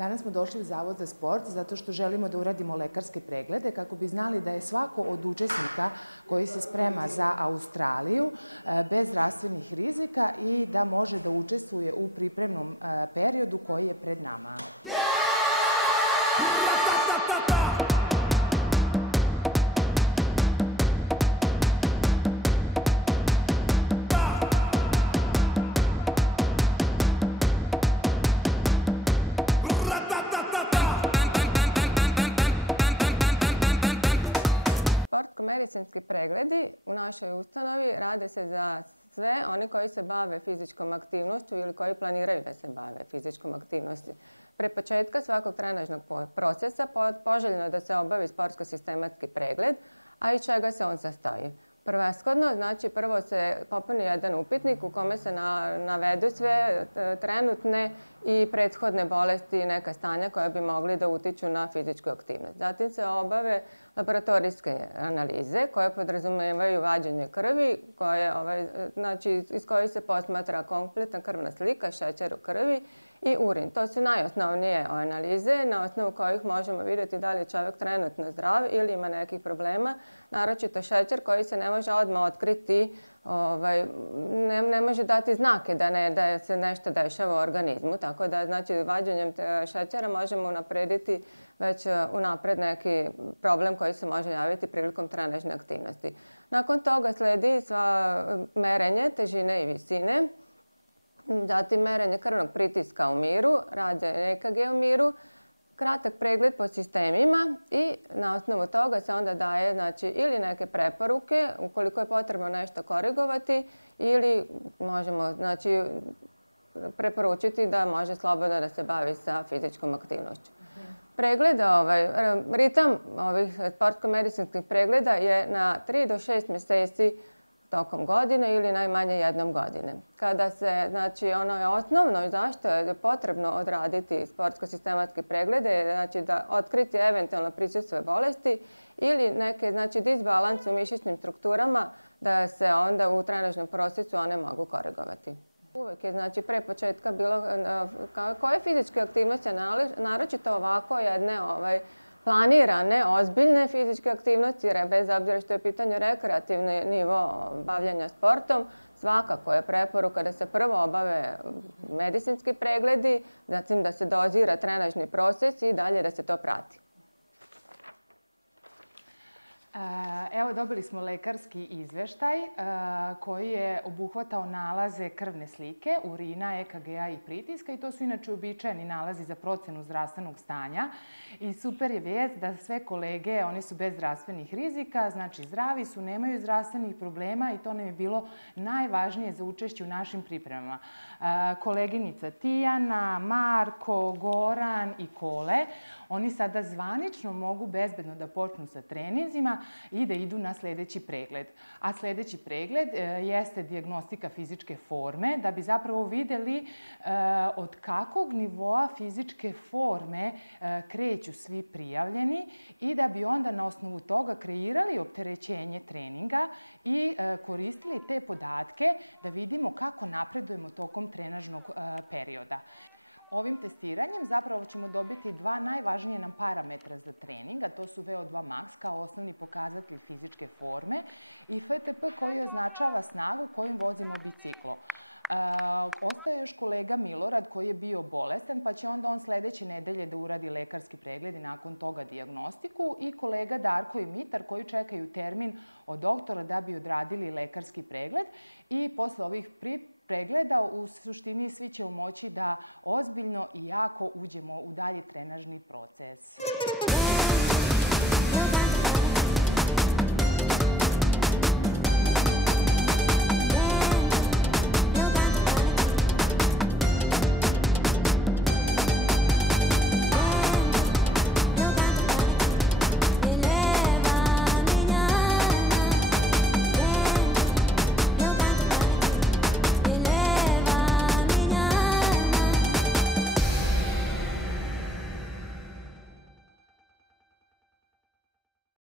Danas smo došli u Zavod za sport zato što želimo da uradimo lekarske preglede kako bi znali da je svako od učesnika koji se sprema za Australiju bez zdravstvenih rizika i da može da učestvuje u pripremnom periodu koji je pred nama. Sportsko-medicinski pregledi u našoj ustanovi rade se za sve oni koji se bave fizičkom aktivnošću ili koji planiraju da se bave fizičkom aktivnosti. Pre početka svakog trenažnog procesa poželjno je da se obavi sportsko-sistematski pregled, a iz čega se on sastoji. Prvenshodno, znači prvo se popuni jedan upitnik u kome se navedu sve trenutne i prethodne bolesti i neka stanja koja bi mogli da utiču na fizičku aktivnost. Zatim se obave laboratorijske analize koje podrazumevaju vađenje krvi, iz kojih se posmatra kompletna krvna slika, šećer u krvi i urin. To su najosnovnije analize na osnovu kojih možemo vidjeti da li je čovjek trenutno zdrav ili ima nekih problema, naročito šećer koji se ne može odmah otkriti, ne može dati znake da se nešto dešava u organizmu. Tako da, znači, vađenjem šećera možemo unaprediti već unapred neki problem koji se može javiti prilikom trenažne aktivnosti. Nakon toga sledi sva merenje težine i visine, zatim merenje krvnog pritiska u miru, rađenje EKG u miru, kratak pregled po sistemima i na osnovu toga se onda daje ili neke preporuke ukoliko je potrebno nešto korigovati ili možemo preporučiti da može slobodno da se bavi sa fizičkom aktivnošću. Ritam ovih sportsko-medicinskih pregleda je na 3 do 6 mjeseci tokom godine ili najmanje jednom godine. Kada se, ono je osnovno i zašto je potrebno odraditi sportsko-sistematske preglede, znači da otkriti eventualno prisustvo bolesti ili neke, disbalans u mišićnim strukturama da se onda u trenažnom procesu one mogu korigovati. Uvijek je, pre početka bilo koje fizičke aktivnosti, naročito ovako jedne planirane, ozbiljne fizičke aktivnosti, jer bez obzira što je pitanje rekreativni nivo bavljanja sportom, svakako je preporuka da se prvo obave medicinski pregledi, zatim da se dozira trenažni proces i dalje da se to prati. Evo, dobili smo lekarski izveštaj koji je obuhvatao nalaze krvne slike, urina, EKG-a i pritiska i to su inače uobičajeni nalazi za procenu zdravstvenog stanja. I super je vijest da sve kolege, oni su bez zdravstvenih rizika, znači zdravi su, nemaju zdravstvenih problema i to nam je bilo najvažnije za učešće u našim pripremama. Koleginica Tijana, Marko, Goran i Kole, oni sada zvanično mogu bezbedno da počnu sa treninzima i da idu na sljedeći pregled. A sljedeći pregled jeste dijagnostika fizičke forme, da bi zapravo vidjeli od kakvog nivoa fizičke forme kreću svi prijavljeni i da bi onda na osnovu toga kreirali opterećenje treninga i koristili te podatke da vidimo kako napredujemo tokom trenažnog perioda. Ovim testiranjem zapravo ćemo dobiti dva najvažnije nam parametra za trening, a to su VO2 max kao osnovni pokazatelj fizičke forme i FTP koji označava snagu kojim vozimo biciklo. Ostaje još kolega Milorad koji je bio bolestan, pa će onda on sljedeće nedelje da uradi lekarski pregled i nakon toga dijagnostiku i kolega Darko i Mitar koji čekaju termin od doktora da bi odradili lekarski pregled i posle ovih pregleda u suštini svi ćemo moći da ozbiljno i jako uđemo u dalji trenažni proces.